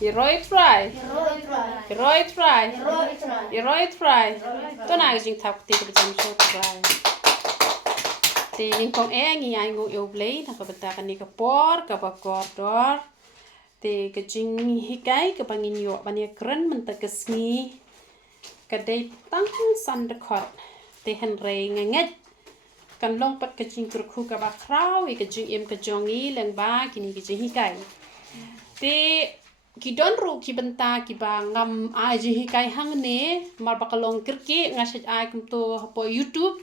Roy Trai Roy Trai Roy Trai tôi nào chính thọc thì cái chăm sóc lại thì mình không e nghĩ ai ngủ yêu lấy là cái ta cái này cái por cái bạc cọt đó thì cái chính hikai cái bangin yo bani keren mentak kesni cái đây tăng san de cọt thì hành rey nganget kan long pat cái chính kurku cái bạc rau cái chính em cái jongi leng ba kini cái chính hikai thì ki don ru ki benta ki ba ngam ai ji hikai hang ne mar bakalong kirki ngasaj ai kum to po YouTube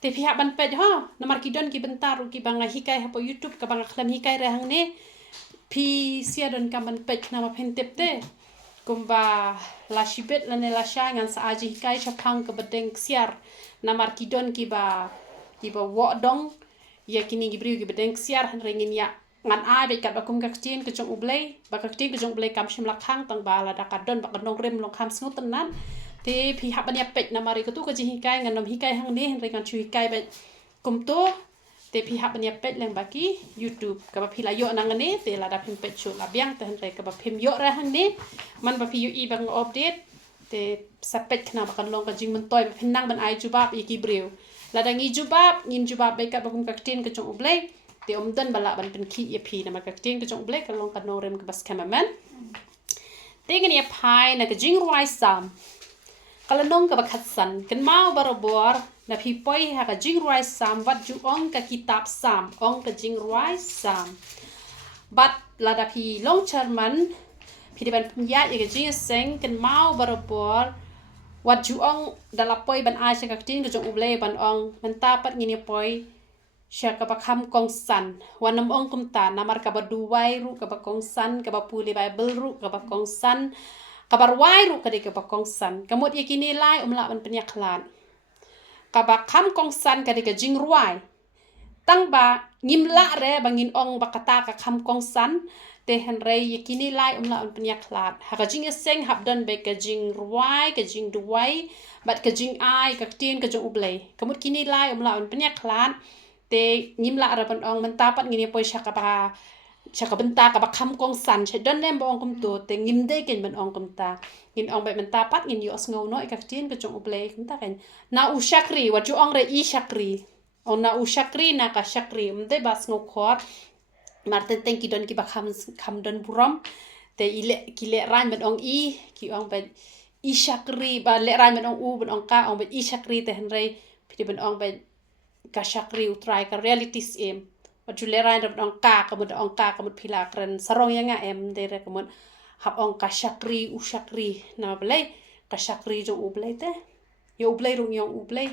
te pihak ban pet ha namar ki don ki benta ru ki banga hikai po YouTube ka banga khlam hikai re hang ne pi sia don ka ban pet nama pentep te kumba la shibet la ne la sha ngan sa aji hikai chapang ka bedeng siar namar ki don ki ba wo dong ya kini gibriu ki bedeng siar han ringin ya ngan ai be kat bakum ka tin ke jong ublei ba ka tin ke jong ublei kam shim lakhang tang ba la da ka don ba ka nong rem long kham snut nan te phi hab ban ya pet na mari ko tu ka ji hikai ngan nom hikai hang ne re ngan chu hikai ba kum to te phi hab ban ya pet leng ba ki YouTube ka ba phi la yo nang ne te la da phim pet chu la biang te han re ka ba phim yo ra hang ne man ba phi yo i bang update te sa pet khna ba kan long ka jing man toy ba phin nang ban ai chu bab i ki breu la da ngi ju bab ngin ju bab be kat bakum ka tin ke jong ublei te dan bala ban pen ki pi na ma ka ting ke jong blek ka long ka no rem ka bas cameraman te ngani pai na ka jing ruai sam kala nong ka bakhat san kan mau barobor na phi poi ha ka jing ruai sam wat ju ong ka kitab sam ong ka jing ruai sam bat la da phi long charman phi de ban ya ye ka jing seng kan mau barobor wat ju ong dala poi ban ai ka ting ke jong uble ban ong man ta pat ngini poi siya ka bakam kong san wanam ong kumta namar ka baduwai ru ka bakong san ka bapuli bible ru ka bakong san ka barwai ru ka de ka bakong san kamot ye kini lai umla ban penyaklan ka bakam kong san ka de ka jing ruai tang ba ngimla re bangin ong bakata ka kham kong san te han re ye kini lai umla ban penyaklan ha ka jing seng hab don be ka jing ruai ka jing duwai bat ka jing ai ka tin ka jong ublei kamot kini lai umla ban penyaklan te ngimla rapan ong mentapat ngini poi syaka benta ka bakam kong san che don nem bong kum to te ngimde ken ben ong kum ta ngin ong be mentapat ngin yo sngo no ka tin ka jong uble kum ta ken na u shakri wa ju ong re i shakri on na u shakri na ka shakri mde bas ngo khor marten ten ki don ki bakam kham don buram te ile ki le ran ben ong i ki ong be i shakri ba le ran ben ong u ben ong ka ong be i shakri te hen re pidi ben ong be ka shakri U Trai ka realities em waju lerai rab ong ka kamut phila kran sarong yanga em de re kamut hab ong ka shakri u shakri na blai ka shakri jo u blai te yo blai rung yong u blai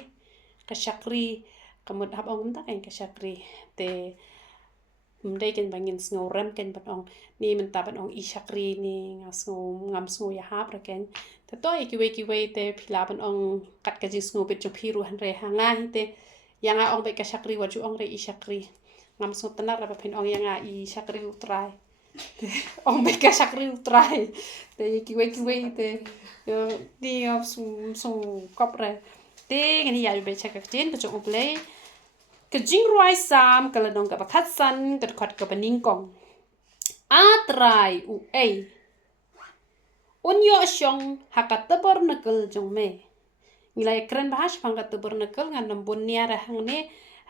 ka shakri kamut hab ong ta kan ka shakri te mdai ken bangin snow rem ken ban ong ni men ta ban ong i shakri ni ngam snow ya hab ra ken te to ki we te phila ban ong kat ka jing snow bet jo phiru han re hanga te yang ong be ka shakri waju ong re i shakri ngam so tenar apa pen ong yang i shakri U Trai ong be ka shakri U Trai te ki we te di of so kopre te ngani ya be chak tin ka jong uble ka jing ruai sam kala dong ka bakhat san ka khat ka baning kong a trai u ei unyo shong hakatabor nakal jong me ngilai keren bahas pangkat tu bernekal ngan nembun niara hang ne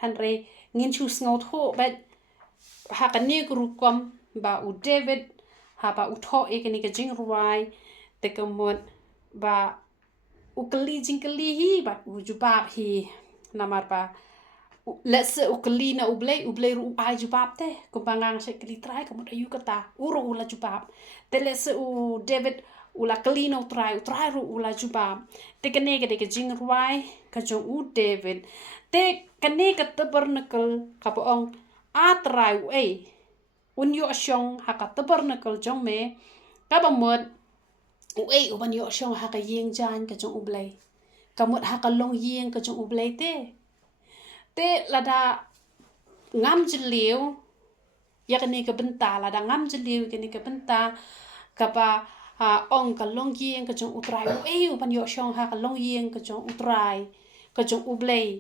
han re ngin chus ngot ho ba ha kan ni grukom ba u David ha ba u tho e kini ka jing ruai te kamot ba u kali jing kali hi ba u jubab hi namar ba let's say u kali na u blai ru ai jubab te ko bangang se kali trai kamot ayu kata uru la jubab te let's say u David ula kalina U Trai ru ula jubab te kane ka jing ruai ka jong u David te kane ka tabar nakal ka poong a trai u ei un yo shong ha ka tabar nakal jong me ka ba mod u ei u ban yo shong ha ka yeng jan ka jong u blai ka mod ha ka long yeng ka jong u blai te lada ngam jeliu ya kane ka benta lada ngam jeliu kane ka benta ka ba ong ka longiing ka jong U Trai u ei u ban yo shong ha ka longiing ka jong U Trai ka jong u blai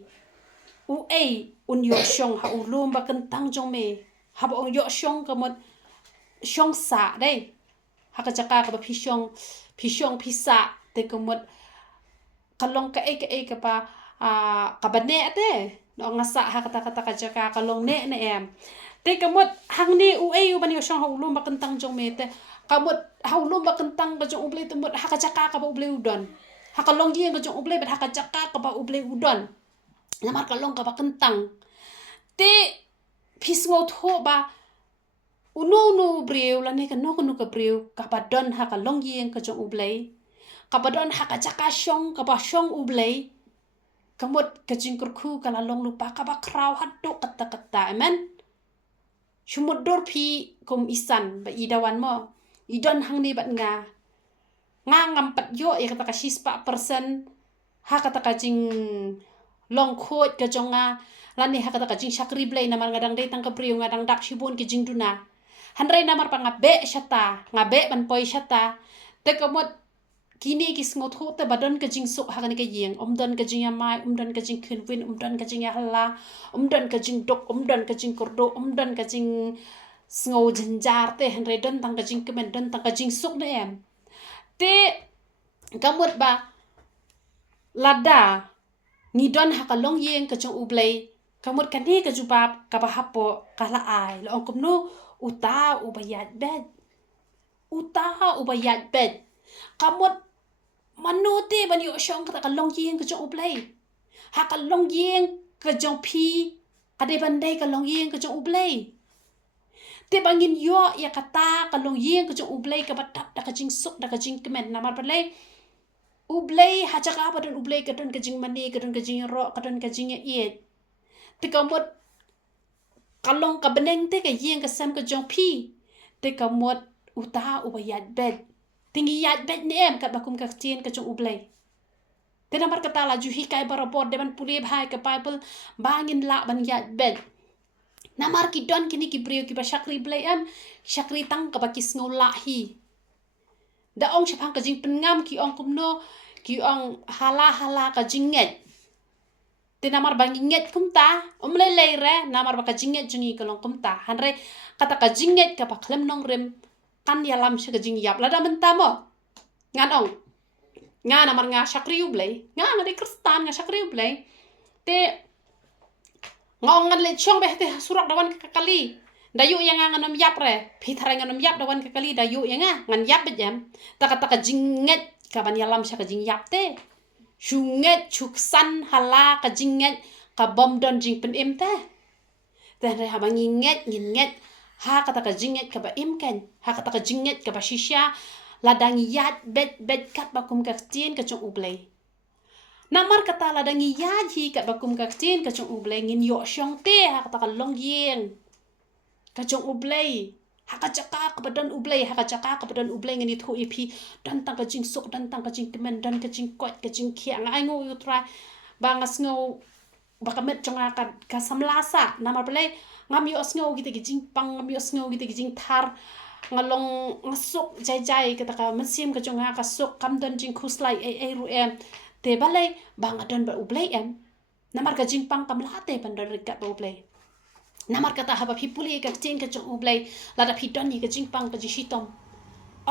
u ei un yo shong ha u lum ba kan tang jong me ha ba ong yo shong ka mot shong sa dai haka jaka ka ba pishong pisa te kumut kalong ka ka pa ka ba ne te no ngasa haka ta jaka kalong ne em te kamut hang ni u ban yo shong haulum ba kentang jong me te kamut haulum ba kentang ka jong uble tumut haka jaka ka ba uble udon haka longiing ka jong uble ba haka jaka ka ba uble udon namar kalong ka ba kentang te pisngo tho ba uno breu la ne ka no ka breu ka ba don haka longiing ka jong uble ka ba don haka jaka shong ka ba shong uble kamut ka jing kurku kala long lupa ka ba kraw haddo kata amen shumut dor pi kum isan ba idawan mo idon hang ni bat nga ngampat yo ya kata ka 6% ha kata ka jing long khot ka jonga lani ha kata ka jing shakri blay namar ngadang dei tang ka priu ngadang dak shibun ki jing duna hanrei namar pa ngabe shata ngabe ban poi shata te kamut kini ki sngot ho te badon ka jing suk ha ka yeng don ka jing yamai don ka jing khinwin don ka jing hala don ka jing dok don ka jing kordo don ka jing sngo janjar te hanrei don tang ka jing kemen don tang ka jing suk ne em te kamut ba lada ni don ha ka long yeng ka jong ublei kamut ka ni ka jubab ka ba hapo ka la ai lo ongkom no uta ubayat bed kamut manuti ban yo shong ka long yeng ka jong ublei ha ka long yeng ka jong pi ade bandai ka long yeng ka jong ublei te bangin yo ya kata ka long yeng ka jong ublei ka batap da ka jing suk da ka jing kemen namar balai ublei ha jaka ba don ublei ka don ka jing mani ka don ka jing ro ka don ka jing ye te kamut kalong ka beneng te ka yeng ka sam ka jong pi te kamut uta ubayat bed tinggi yat bed ni em kat bakum ka tien ka jong ublei te namar kata la ju hikai barabot de ban puli bhai ka bible bangin la ban yat bed namar ki don kini ki brio ki ba shakri blei em shakri tang ka ba ki sngo la hi da ong chapang ka jing pengam ki ong kumno ki ong hala ka jinget te namar banginget kumta omlei re namar ba ka jinget jungi ka long kumta hanre kata ka jinget ka ba klem nong rem kan ya lam shi ka jing yap lada mentamo ngan ong nga namar nga shakri ublei nga de kristan nga shakri ublei te ngong ngan le chong beh te surak dawan ka kali dayu yang nganom yap re phithara nganom yap dawan ka kali dayu yang ngan yap bejam taka jinget ka ban yalam sha ka jing yap te shunget chuksan hala ka jinget ka bom don jing pen em te re ha banginget nginget ha kata ka jinget ka ba imken ha kata ka jinget ka ba shisha ladang yat bed kat bakum ka tien ka chung ublei namar kata ladang yat hi kat bakum ka tien ka chung ublei ngin yo shong te ha kata ka longiing ka chung ublei ha ka jaka ka badan ublei ha ka jaka ka badan ublei ngin thu ipi dan tang ka jing suk dan tang ka jing kemen dan ka jing kwat ka jing khiang ai ngo U Trai ba ngas ngo bakamet jonga ka samlasa namar pelai ngam yo sngo gitu gijing pang ngam yo sngo gitu gijing thar ngalong ngasuk jai kata ka mesim ka jonga ka sok kam don jing khuslai ru em te balai bang adon ba ublei em namar ka jing pang kam late bandar rikat ba ublei namar kata haba phipuli ka tin ka jong ublei lada phidon ni ka jing pang ka jishitom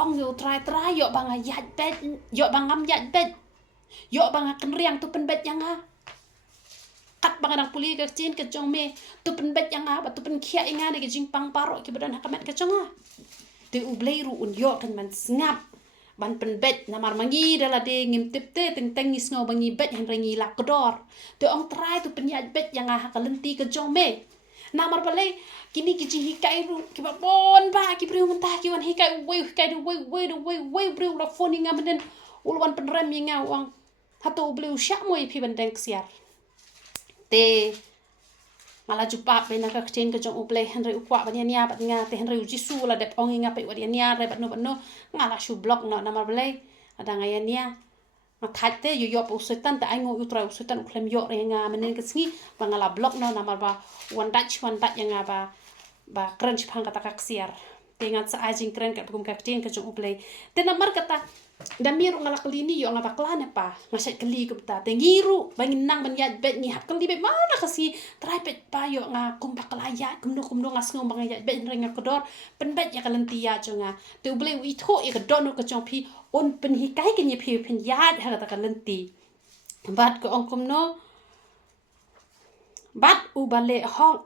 ong U Trai yo bang yat bed yo bang ngam yat bed yo bang kenriang tu pen bed yang kat bangadang puli ka tin ka jong me tu pen bet yang ba tu pen khia inga ne ka jing pang paro ki badan hakamet ka jong te ublei ru un yo kan man ngap ban pen bet namar mangi dala de ngim tip te teng teng ngis ngo bangi bet han rangi la kodor te ong trai tu pen yat bet yang ha ka lenti ka jong me namar balai kini ki jing hikai ru ki ba bon ba ki priu mentah ki wan hikai we priu la phone inga benen ulwan pen rem inga wang hatu ublei syak moi pi bandeng siar te ngala jupa be na ka chen ka jong ublei henry ukwa ba nia bat nga te henry jisu la dep ong nga pe wa nia re bat no ngala shu blok no namar blai ada nga nia ngathat te yo po setan ta ai ngo U Trai setan klem yo re nga menen ka sngi ba ngala blok no namar ba wan dat yang ba crunch phang ka ta ka ksiar Dengan seajing keren kat pagum kaktian ke jong ublay. Te namar kata damir ngalak lini yo ngabaklan pa. Ngaset keli ko ta. Te ngiru bangin nang ban yat bet ni hap keli bet mana kasi try bet pa yo nga kumbaklaya kumdo ngasngom bang yat bet renga kodor pen bet ya kalentia jonga. Te ublay wi tho ya kodon ko jong pi on pen hikai ke ni pi pen yat ha kata kalenti. Bat ko ong kumno bat ubale hong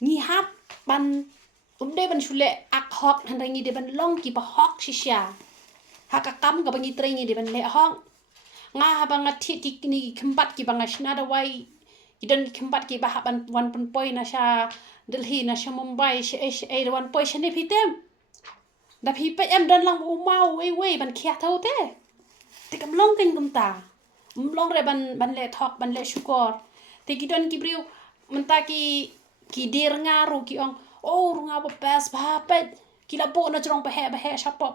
ni hap ban de ban shule ak hok han rangi de ban long ki ba hok shisha haka kam ga bangi trengi de ban le hong nga ba nga thi ti ni khimbat ki ba nga shna da wai idan khimbat ki ba ha ban 1 point na sha Delhi na sha Mumbai she 1 point shne phitem da phi pe em dan lang u mau wei ban khia thau te kam long ken kum ta long re ban le thok ban le shukor te ki don ki briu menta ki dir ngaru ki ong runga ba pas ba pet kila bo na jrong ba he sha pa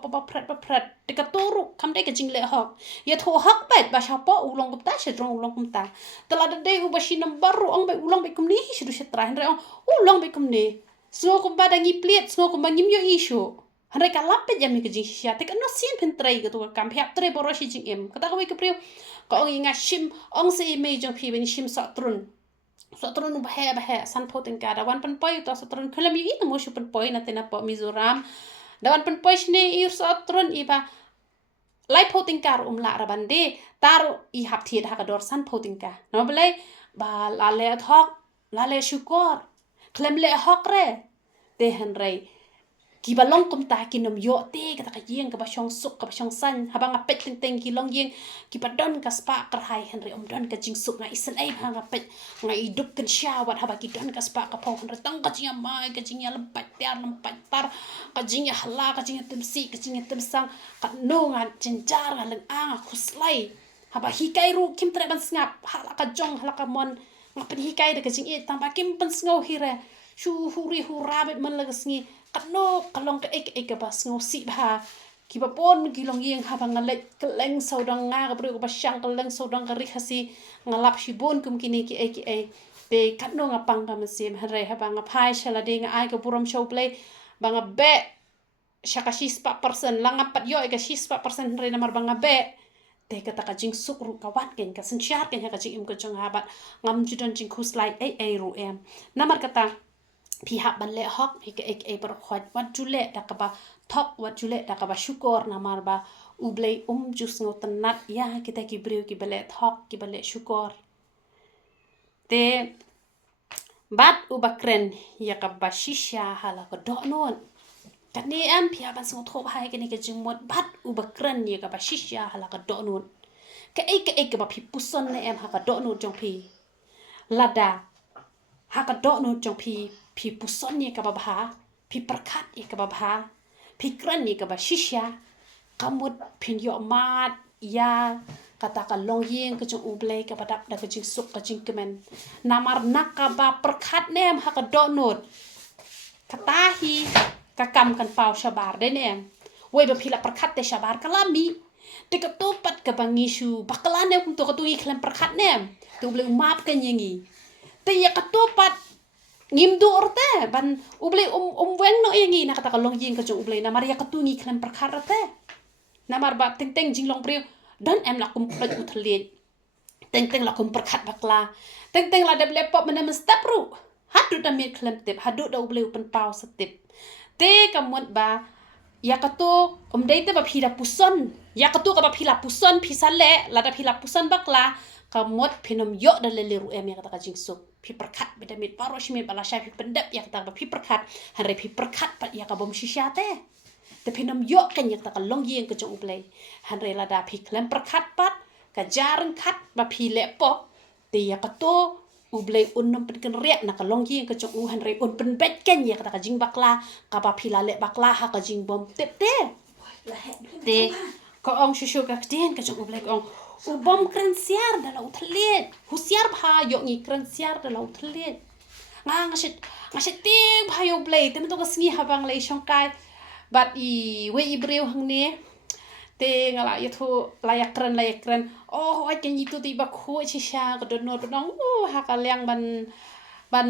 pret te ka toru kam de ke jing le hok ye tho hak pet ba sha pa ulong kum ta she jrong ulong kum ta tala de u ba shi number ong ba ulong ba kum ni shi du she tra hre ong ulong ba kum ni so kum ba dangi pliet so kum ba ngim yo issue hre ka lapet ya mi ke jing sha te ka no sin pen trai ka to kam phep tre bo ro shi jing em ka ta ko priu ka ong inga shim ong se me jong phi ben shim sa trun ba he san poting ka da 1 point to sa trun khalam yi no mo shu pen point na te na po Mizoram da 1 point shne i sa trun i ba lai poting ka la ra bande taru i hap thi da ka dor san poting ka no blai ba la le thok la le shukor khalam le hok re te han rei ki ba long kum ta ki nom yo te ka ta ka yeng ka ba shong suk ka ba shong san ha ba nga pet teng ki long yeng ki ba don ka spa kar hai henry don ka jing suk nga isen ai ba nga pet nga i dup kan sha wat ha ba ki don ka spa ka pho henry tang ka jing mai ka jing ya lempat tar ka jing ya hala ka jing tem si ka jing tem sang ka no nga jinjar nga leng a nga khuslai ha ba hi kai ru kim tre ban snap hala ka jong hala ka mon nga pen hi kai de ka jing e tang ba kim pen sngo hi re shu huri hura bet man la ka sngi no kalong ka ek bas ngo si ba ki ba pon ki long yeng ha ba ngale keleng saudang nga ka bru ba syang keleng saudang ka ri hasi ngalap shi bon kum kini ki ek te kat no nga pang ka mesim hare ha ba nga phai shala de nga ai ka buram show play ba nga be shaka shi spa person langa pat yo ka shi spa person re na mar ba nga be te ka ta ka jing suk ru ka wat ken ka sin char ken ha ka jing im ko jong ha ba ngam judon jing khus lai ai ru em namar ka ta pi hap ban le hok pi ke ek par khot wat jule da ka ba thok wat jule da ka ba shukor na mar ba ublei jus ngo tanat ya kita ki briu ki bele thok ki bele shukor te bat u bakren ya ka ba shisha hala ko do non kani am pi aban so tho hai ke ni ke jingmot bat u bakren ya ka ba shisha hala ka do non ke ek ba pi puson ne em ha ka do non jong pi lada ha ka do non jong pi puson ni ka ba pi perkat ni ka ba pi kran ni ka ba shisha kamut pin yo mat ya kata ka longiing ka jong ublay ka badap da ka jing suk ka jing kemen namar nak ka ba perkat nem ha ka do non katahi ka kam kan pau shabar de nem wei ba pila perkat te shabar kalami te ka topat ka bangishu bakalane kum to ka tu iklan perkat nem tu ublay map kan yengi te ya ka topat ngim du orte ban ublay weng no yengi na kata ka longiing ka jong ublay namar ya ka tu iklan perkat rate namar ba teng jing long priu dan em la kum plot utlet teng la kum perkat bakla teng la de lepop menem step ru hadu da mit klem tip hadu da ublay pen pau setip te kamot ba ya kato dei te ba phila puson ya kato ka ba phila puson phisale la da phila puson bakla kamot phinom yo da le ru em ya kata ka jing suk phi perkat be da mit paro shmi bala sha phi pendap ya kata ba phi perkat hare phi perkat pat ya ka bom shisha te te phinom yo kan ya ta long yeng ka jong ublay han re la da phi klem perkat pat ka jarang khat ba phi le po te ya ka to ublay nom pen ken riak na ka long yeng ka jong u han re pen bet ken ya ka jing bakla ka ba phi la le bakla ha ka jing bom tep te ko ong shushu ka tien ka jong ublay ko ong u bom kren siar da la utlet hu siar bha yo ngi kren siar da la utlet ngasit ting bha yo ublay te to ka sngi habang le shong kai bat i we i breu hang ne te ngala ya thu layak keren oh ai ken itu ti ba khu chi sha ko don no ha ka liang ban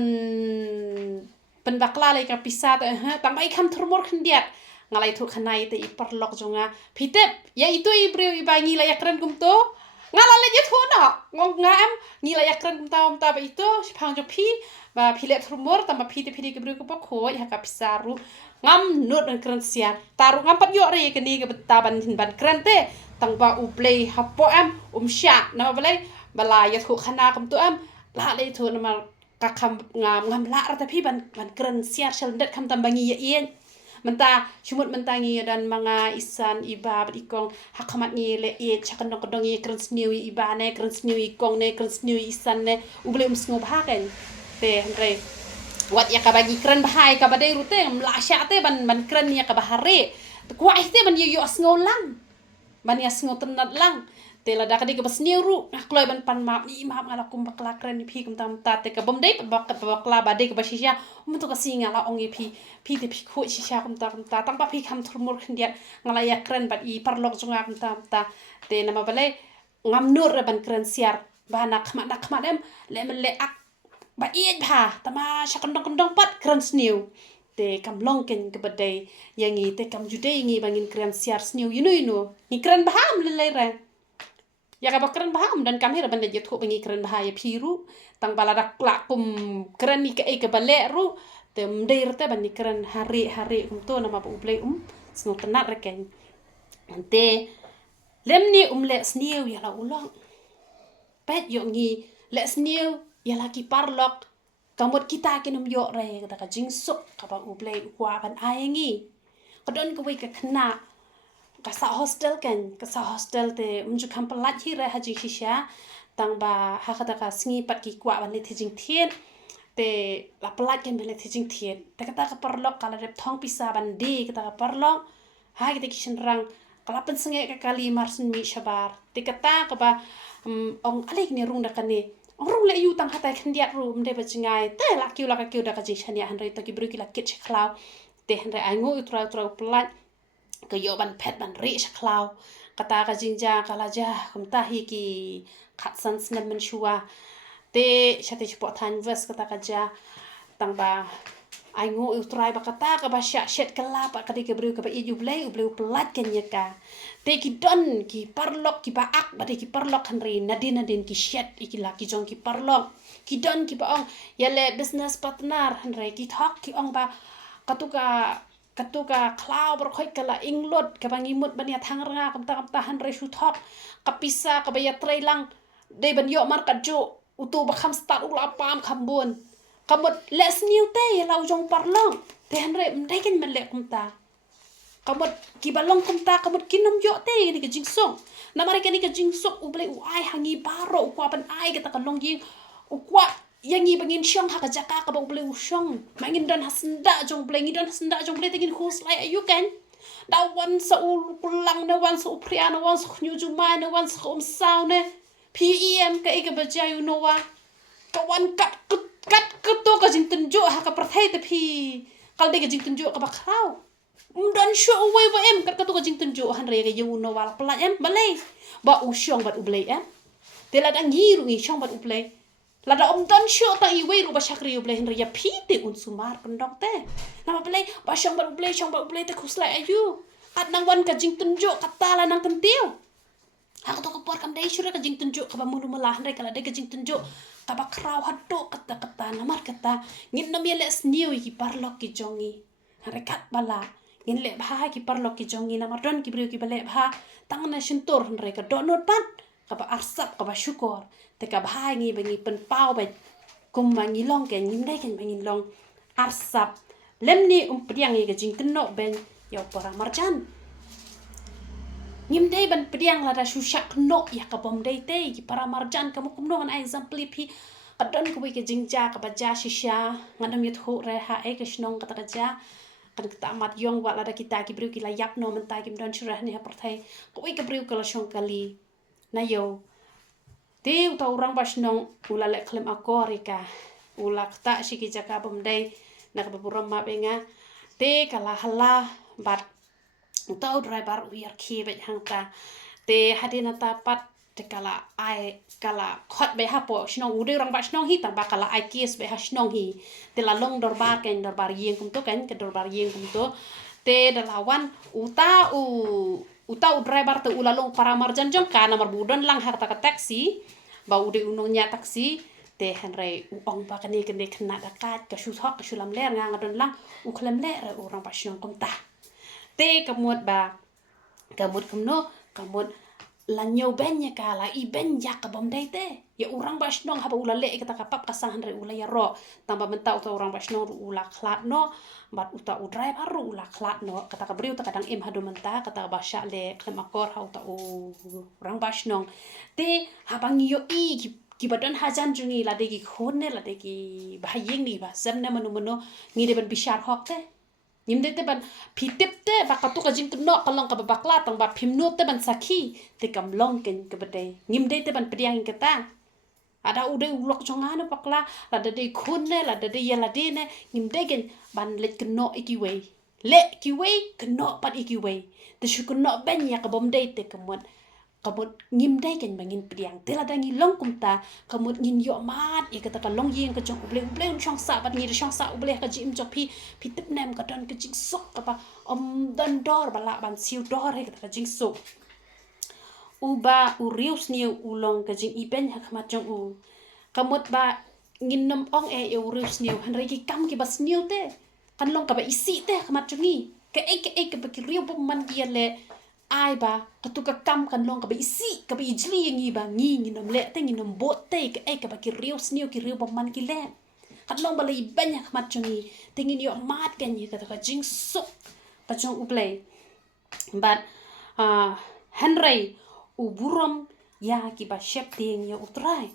pen bakla lai ka pisa te tang bai kham thurmor khndiat ngalai thu khanai te I parlok jonga phitep ya itu ibreu ibangi la yakran kumto ngala le je thu no ngong ngam ngi la yakran kumta ba itu phang jo phi ba phile thurmor tama phi te phi ke breu ko pokho ya ka pisaru ngam not an kran sia taru ngam pat yo re ke ni ke betaban hin ban kran te tang ba u play hapo am sha na balai bala ya thu khana kumto am la le thu na ma ka kham ngam la ra te phi ban kran sia shel det kham tam bangi ya ien menta shumut menta ngi dan manga isan iba ikong hakamat ngi le chakan nok dong ngi kran sniu iba ne kran sniu ikong ne kran sniu isan ne uble sngo bha kan te re wat ya ka bagi kran bahai ka badai rute mla sha te ban kran ya ka bahare kwa te ban yo sngo lang ban ya sngo tenat lang te la dak dik basniu ru kloi ban pan map ni map ngala kum bakla kran ni phi kum tam ta te ka bom dei bakla ba dei ka bashisha to ka singa la ong phi te phi khu shisha kum ta tang pa phi kham thurmur khndiat ngala ya kran bat I parlok jonga kum ta te na ma bale ngam nur ban kran siar ba nak khma dem le men le ak ba iet bha tama shakandong pat kran sniu te kam long ken ke badai yangi te kam jude ngi bangin kran siar sniu yinu ni kran baham le re ya ka bakran baham dan kami ra banda jetho bangi kran bahaya phiru tang bala dak la kum kran ni ke bale ru te mdeir te bani kran hari to na ma uble sno tenat reken ante lemni le sniu ya la ulong pet yo ngi le sniu ya la ki parlok kamot kita kinum yo re ka jingsuk ka ba uble kwa ban ayengi kadon ko we ka khna kasa hostel te umju khampalat hi re haji shisha tang ba ha khata ka singi pat ki kwa ban le thijing thien te la plat ken bele thijing thien te kata ka parlok kala rep thong pisa ban di kata ka parlok ha ki kishin rang kala pen singe ka kali marsin mi shabar te kata ka ba ong alek ni rung da kane ong rung le yu tang hatai khndiat ru mde ba jingai te la kiu da ka jing shania han re to ki bru ki la kit khlau te han re ai ngo utra plat ke yo ban pet ban ri shaklau kata ka jingja kala ja kumta hi ki khatsan snem men shua te shate chpo than ves kata ka ja tang ba ai ngo u trai ba kata ka ba sha shet kala pa ka ke bru ka ba i uble plat ken ka te ki don ki parlok ki ba ak ba ki parlok han ri nadin ki shet ki la ki jong ki parlok ki don ki ba ong yale business partner han re ki thok ki ong ba katuka klau berkhoi kala inglot ka bangi mut bania thangranga kamta han re shu thok kapisa ka baya trailang de ban yo mar ka jo utu ba kham start ula pam khambun kamot les new te lau jong parlong te han re mdai ken men le kumta kamot ki balong kumta kamot kinom yo te ni ka jingsong na mari ka ni ka jingsok uble u ai hangi baro u kwa ban ai ka ta longiing u kwa yangi bangin shong ha ka jaka ka ba uble u shong mangin dan hasenda jong ble ngi dan hasenda jong ble tegin khus lai ayu kan da wan sa u pulang na wan sa u priya na wan sa nyu juma na wan sa sao ne pem ka e ka ba jayu no wa ka wan kat to ka jing tunjo ha ka prathai te phi kal de ka jing tunjo ka ba khrau dan sho we ba em kat to ka jing tunjo han re ga yu no wa pla em balai ba u shong ba u ble em te la dang yi ru ngi shong ba u ble la da dan sho ta i we ru ba shakri u ble hen re ya phi te un sumar pendok te na ba ble ba shong ba u ble te khusla ayu at nang wan ka jing tunjo kata la nang kentiu ha ka to ka por kam dei shura ka jing tunjo ka ba mulu mala han re kala de ka jing tunjo ka ba krau haddo kata namar kata ngin nam yele sniu ki parlok ki jongi hare kat bala ngin le bha ki parlok ki jongi namar don ki brio ki bale bha tangna shintor han re ka donot pan ka ba arsap ka ba syukur te ka bha ngi bangi pen pau ba kum mangi long ke ngim dai ken bangi long arsap lemni pediang ngi ka jing tenno ben yo para marjan ngim dai ban pediang la da shushak no ya ka bom dai te ki para marjan kamu kumno an example phi kadon ko ke jingja ka ba ja shisha ngadam yut ho re ha e ka shnong ka ta ja kan kita amat yong wala da kita ki bru ki la yap no mentai kim don shura ni ha parthai ko ke bru ka la shong kali na yo te uta urang ba shnong ula le khlem akorika ula kta shiki jaka bom dai na ka buram ma benga te kala hala bat utau driver uyar khi be hangta te hadina ta pat te kala khot be ha po snong ude orang ba snong hi tang ba kala ai kies be ha snong hi te la long dorbar yeng kum to kan ke dorbar yeng kum to te dalawan uta u driver te ulalong para marjan jong kana mar budon lang ha ta taxi ba ude unonya taxi te henry u ong ba kani khna da ka shu thok ka shulam ler nga ngadon lang u khlam ler orang ba snong kum ta te kamut ba kamut kumno kamut la nyau benya kala I ben yak ka bom dai te ya orang ba snong ha ba ulale kata kapap kasang henry ula ya ro tamba menta uta orang ba snong ula khlat no bat uta u driver ula khlat no kata ka briu ta kadang im hadu menta kata ba sha le klem akor ha uta orang ba snong te ha bang yo ki badon hajan jungi la de ki khone la de ki bahayeng ni ba samna manu ngi de ban bishar hok te Nyimde te ban pitip te bakatu ka jing no kalong ka babakla tang ba phimno te ban sakhi te kam long ken ka bade nyimde te ban pediang kata ada ude ulok chongana pakla la de khun ne la de yala de ne nyimde gen ban let kno ikiwe le kiwe kno pat ikiwe te shukno ben ya ka bom de te kamot kamut nyimde ken bangin pediang te la dangi long kumta kamut ngin yo mat I kata ka long yeng ka jong uble chong sa bat ngi chong sa uble ka jim jok pi tip nem ka don ka jing sok ka ba don dor bala ban siu dor he ka jing sok uba urius ni ulong ka jing iben ha khamat jong u kamut ba ngin nom ong urius ni han re ki kam ki bas niu te kan long ka ba isi te khamat jong ni ka ka ba ki riu bom man ki le ai ba katuka kam kan long ka ba isi ka ba ijli ngi ba ngi nom le te ngi nom bot te ka ba ki riu sniu ki riu bom man ki le kan long ba le ben ya khamat jong ni te ngi yo mat kan ni ka jing sok ka jong uble but henry uburom ya ki ba shep ting ya U Trai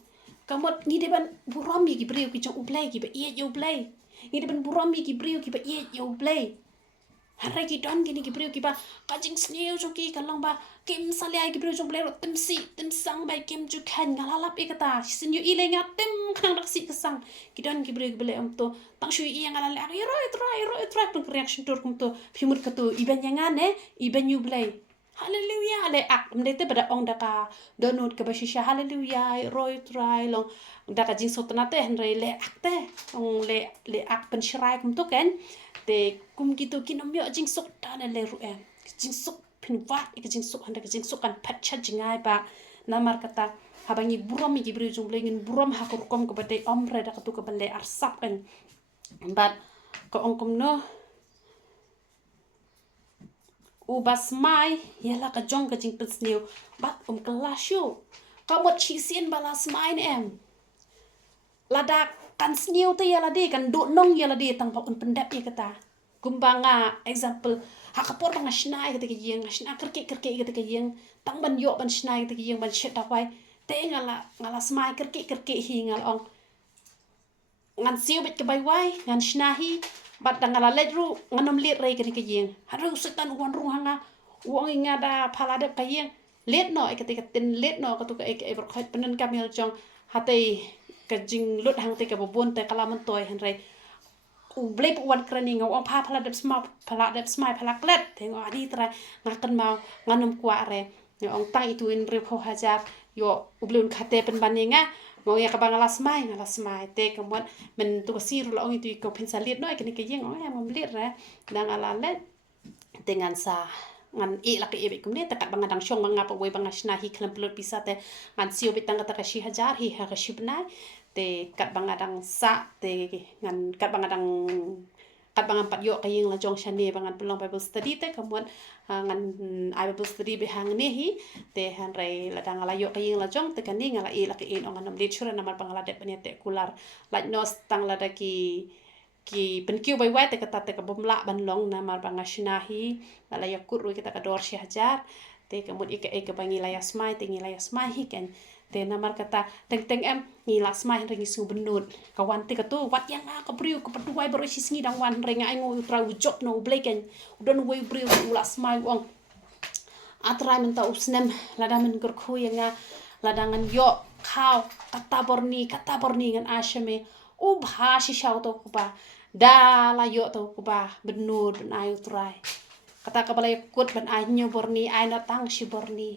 kamot ni de ban burom ki briu ki jong uble ki ba ye yo uble ni de ban burom ki briu ki ba ye yo uble Henry ki don gini ki briu ki ba kajing sniu jo ki kalong ba kim salia ki briu jong ble ro tim sang bai kim ju khan ngalalap ikata sinyu ile nga tim khang dak si kasang ki don ki briu ki ble to tang shui I ngalale ak ro try pun reaction tur kum to phimut ka to iben yang ne iben you ble hallelujah le ak mdete pada ong daka donut ka bashisha hallelujah roy try long daka jing sotna te Henry le ak te ong le ak pen shrai kum to ken te kum gitu kinom yo jing sok dane le ru jing sok pin wat ik jing sok handa jing sok kan patcha jingai ba namar kata habangi burom ki bri jung blengin burom ha ko kom ko bade omre da to ko bale arsap kan but ko ongkom no ubas mai yala ka jong ka jing psniu bat kelasyo kamot chi sien balas mai em lada kan sniu te yala de kan do nong yala de tang pakun pendap ye kata kumbanga example hakapor bang snai kata ke yeng sna kerke kata ke yeng tang ban yo ban snai kata ke yeng ban shet tapai te ngala smai kerke hi ngal ong ngan siu bet ke bai wai ngan snahi bat ngala ledru nganom lit rei ke yeng haru setan uan rung hanga uang inga da phala de ke yeng let no ke tin let no ka tu ke ber khot penen kamel jong hatei ka jing lut hang te ka bobon te kala man toy han rei u blep wan krani ngau ong phala de smai phala klet te ngo ani tra ngakan mau nganom kwa re ong tang itu in re pho hajar yo u blun khate pen baninga ngo ya ka bangala smai te kamot men tu sir lo ong itu ko pensalit no ke yeng ong ngom lit re dang ala let dengan sa ngan la ke ebe kumne takat bangadang shong manga pa we bangasna hi klam plot bisa te ngan sio bitang kata ka shi hajar hi ha ka shibnai te kat bangadang sa te ngan kat bangadang pat yo kayeng la jong shane bangan pelong bible study te kamot ngan bible study be hang ne hi te han rei la dang la yo kayeng la jong te kani ngala la ke in ong nam le chura namar pangala de pene te kular la nos tang la da ki penkiu bai wai te kata te ka bomla ban long namar bangasna hi la yakut ru kita ka dor shi hajar te kamut ike bangi la yasmai te ngi la yasmai hi ken te namar kata teng em ngi la smai ringi su benut kawan te ka tu wat yang ka priu ka patuai bero si singi dang wan renga ai ngo tra ujok no bleken udon we priu la smai wong atrai menta usnem lada men gur khu yanga ladangan yo khau kata borni ngan ashame ubha shi shau to kuba dala yo to kuba benut ben ayu trai kata ka balai kut ben anyo borni ai na tang shi borni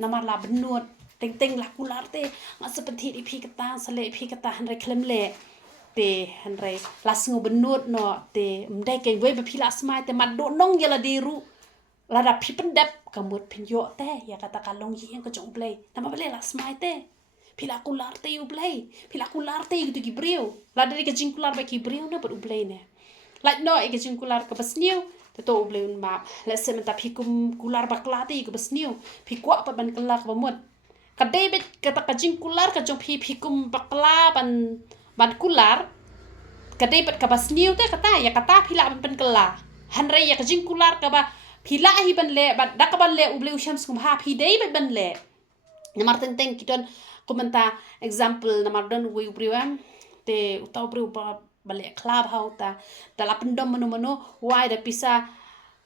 namar la benut ting la kular te nga seperti di pi kata sale pi kata hanre klem le te hanre las ngo benut no te mdai ke we be pi la smai te mat do nong yala diru la da pi pendap kamut pin yo te ya kata kalong yi ko jong play nama bele la smai te pi la kular te u play pi la kular te gitu gibreu la dari ke jing kular ba gibreu na ber u play ne like no e ke jing kular ke basniu te to u play un map la se menta pi kum kular bakla te ke basniu pi kwa pa ban kelak ba mut ka debit kata ka jing kular ka jong pi kum bakla ban kular ka debit ka basniu te kata ya kata pi la ban kela hanre ya ka jing kular ka ba pi la hi ban le ba dak ban le u play u shams kum ha pi debit ban le namar tenteng kiton komenta example namar don we briwam te utau briu ba balik club hau ta dala pendom menu wai da pisa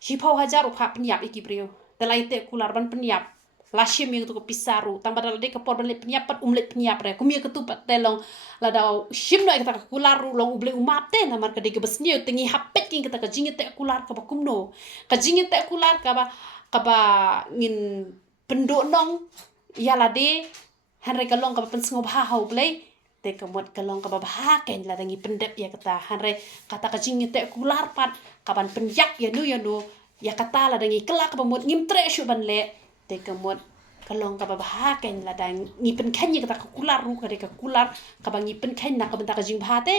hipau hajar upha penyap iki briu dalai te kular ban penyap lashim yang tu ko pisaru tambah dala de kapor ban le penyap pat umlet penyap re kumia ketupat telong la dau shim no kita kular long uble umap te namar ka de ke besniu tengi hapet king kita ka jingit te kular ka ba kumno ka jingit te kular ka ba ngin pendok nong yala de hanre kalong ka pen sngop ha hau play te kamot kalong ka ba ken la dangi pendep ya kata hanre kata ka jingit te kular pat kaban penyak ya nu ya kata la dangi kelak ka mot ngim tre shu ban le te kamot kalong ka ba ken la dang ngi pen ken ya kata ka kular ru ka de ka kular ka ba ngi pen ken na ka ben ta ka jing bha te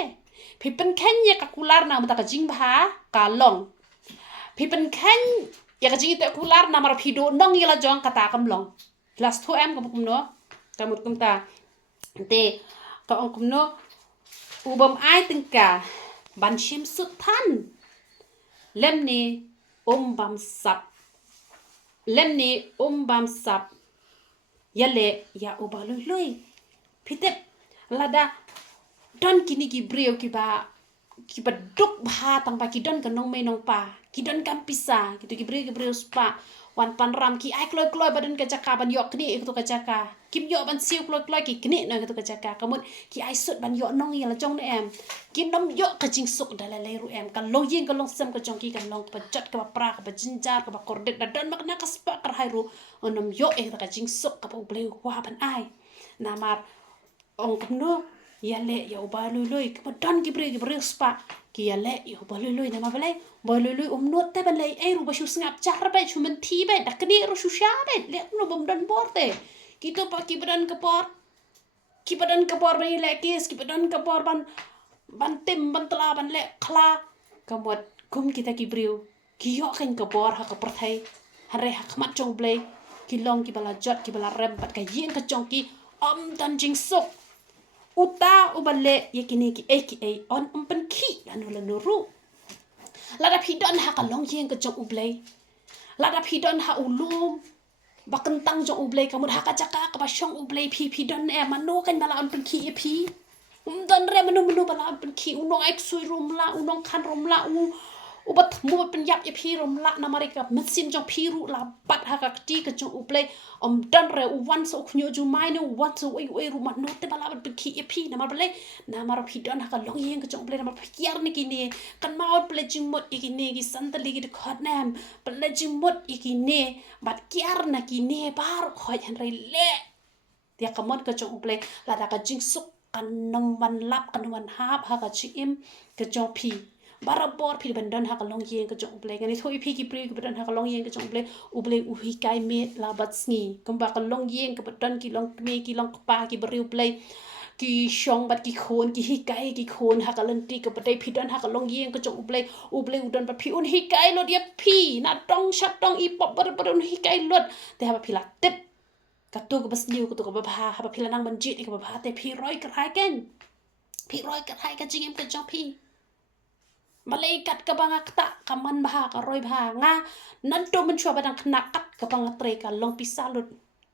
pi pen ken ya ka kular na ta ka jing bha kalong pi pen ken ya ka jing te kular na mar phi do nong ya la jong kata kam long last 2 ka kum no kamut kum ta te ka ong kum no ubam ai tingka ban shim sut than lem ni bam sap lem ni bam sap yale ya ubalui lui pitep lada don kini ki brio ki ba duk bha tang pa ki don ka nong mai nong pa ki don kam pisa gitu ki brio spa wan pan ram ki ai kloi badan ka jaka ban yok ni itu ka jaka kim yo ban siu kloi ki kni na itu ka jaka kamun ki ai sut ban yo nong ya la jong ne em ki nom yo ka jing suk dala le ru em ka lo yin ka long sem ka jong ki ka long pa jat ka ba pra ka ba jinjar ka ba kordet da don mak na ka spa ka hai ru onom yo e ka jing suk ka ba ble wa ban ai namar ong no ya le ya ubalu lui ka don ki brio spa ki ya le ya ubalu lui na ma bale balu lui not te ban le e ru ba shu ngap char ba chu men thi ba dak ni ru shu sha be le no bom don bor te kita pa ki badan kapor ban le kes ki badan kapor ban tim ban tla ban le khla kamot kum kita ki brio ki yo kan kapor ha kapor thai hare ha khmat chong ble ki long ki bala jot ki bala rem pat ka yin ka chong ki dan jing sok uta ubale yakini ki on pen ki lanu ru lada pidon ha ka long yin ka chong ublei lada pidon ha ulum bakentang jong ublei kamut ha ka jaka ka ba shong ublei pidon e manu kan bala on pen ki pi don re manu bala on pen ki unong ai sui rum la unong khan rum la ubat mu pen yap e pi rum la na marika mesin jong pi ru la bat ha ka ti ka jong ublei don re wan so knyo ju mai no wan so oi ru manu te bala on pen ki e pi na mar bale na mar pidon ha ka long yin ka jong ublei na mar kiar ni ki ni kan maut ple jing mot ikine ki santali ki khot nam ple jing mot ikine bat kiar na ki ne bar khoi han re le dia kamot ka jong ublei la da ka jing suk kan nom wan lap kan wan hap ha ka chi im ka jong pi barabor phi bandon ha ka long yen ka jong ublei ngani thoi phi ki pri ka bandon ha ka long yen ka jong ublei u hi kai me la bat sngi kum ba ka long yen ka bandon ki long me ki long pa ki bri ublei ki shong bat ki khon ki hi kai ki khon ha ka lan ti ka badai phi don ha ka long yen ka jong ublei udon ba phi un hi kai lo dia phi na tong shat tong i pop bar un hi kai lot te ha ba phi la tep ka tu ka bas liu ka tu ka ba ha ba phi la nang ban ji ka ba te phi roi ka hai ken phi roi ka hai ka jingem ka jong phi malaikat ka banga kta ka man bha ka roi bha nga nan to man chwa badang khna kat ka banga tre ka long pisalut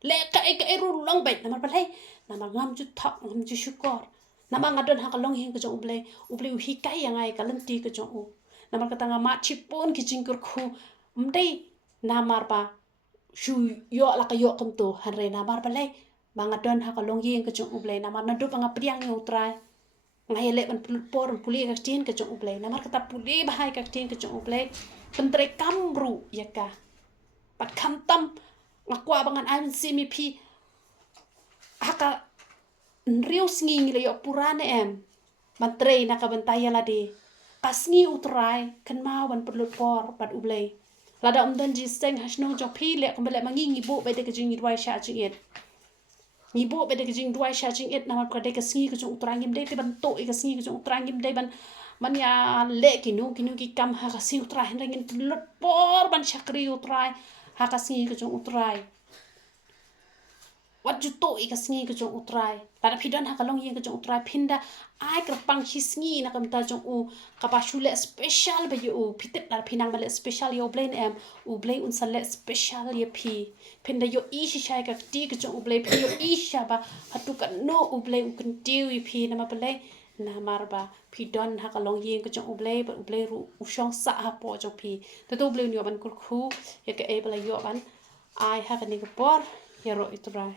le ka e ru long bai na mar balai na ma ngam ju thak ngam ju shukor na ma ngadon ha ka long hin ka jong ublei u hi kai yang ai ka lan ti ka jong u na mar ka tanga ma chipon ki jingkur khu mdei na mar ba shu yo la ka yo kum to han re na mar balai ma ngadon ha ka long yin ka jong ublei na mar na do banga priang U Trai ngai le ban por puli ka tin ka jong ublei na mar ka ta puli bahai ka tin ka jong ublei pentre kamru ya ka pat kham tam ngakwa bangan ai si mi phi haka riu sngi le yo purane em ban trei na ka ban tayala de kasngi utrai kan mau ban perlu por pat ublei lada dan ji seng hasno jok phi le ko bele mangi ngi bo be de jing ni wai sha jing et ngi bo be de jing duai sha jing et na ko de ka sngi ko jong utrai ngim de te ban to ka sngi ko jong utrai ngim de ban man ya le ki nu ki kam ha ka sngi utrai hen ngin lot por ban chakri utrai ha ka sngi ko jong utrai wat ju to i ka sngi ka jong utrai lada phidan ha ka long ye ka jong utrai phinda ai ka pang chi sngi na kam ta jong u ka ba shule special ba yu phitet la phinang ba le special yo blain em u blain un sal le special ye phinda yo i shi shai ka ti ka jong u blain phi yo i sha ba hatu ka no u blain kun tiu i phi na ma ba le na marba pidon ha ka long ye ka jong u blain ru u shong sa ha po jong phi to blain yo ban kul khu ye ka e bla yo ban ai ha ka ni ka por ye ro itrai